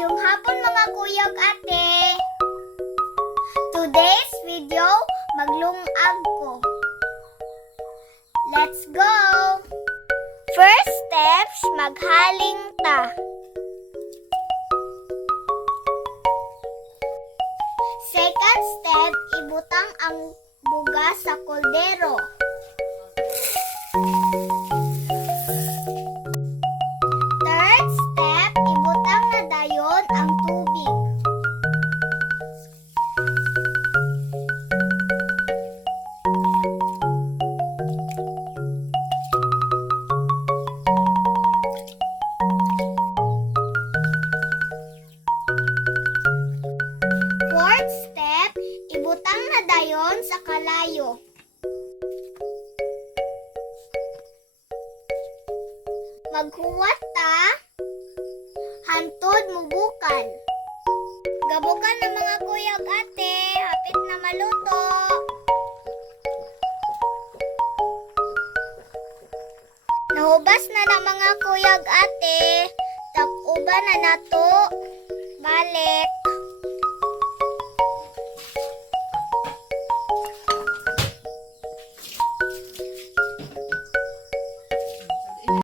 Mayong hapon mga kuya ate. Today's video, maglungag ko. Let's go! First steps, maghaling ta. Second step, ibutang ang bugas sa koldero. Ibutang na dayon sa kalayo. Maghuwat ta, hantod mubukan. Gabukan ng mga kuya ate, hapit na maluto. Nahubas na ng mga kuya ug ate, takuba na nato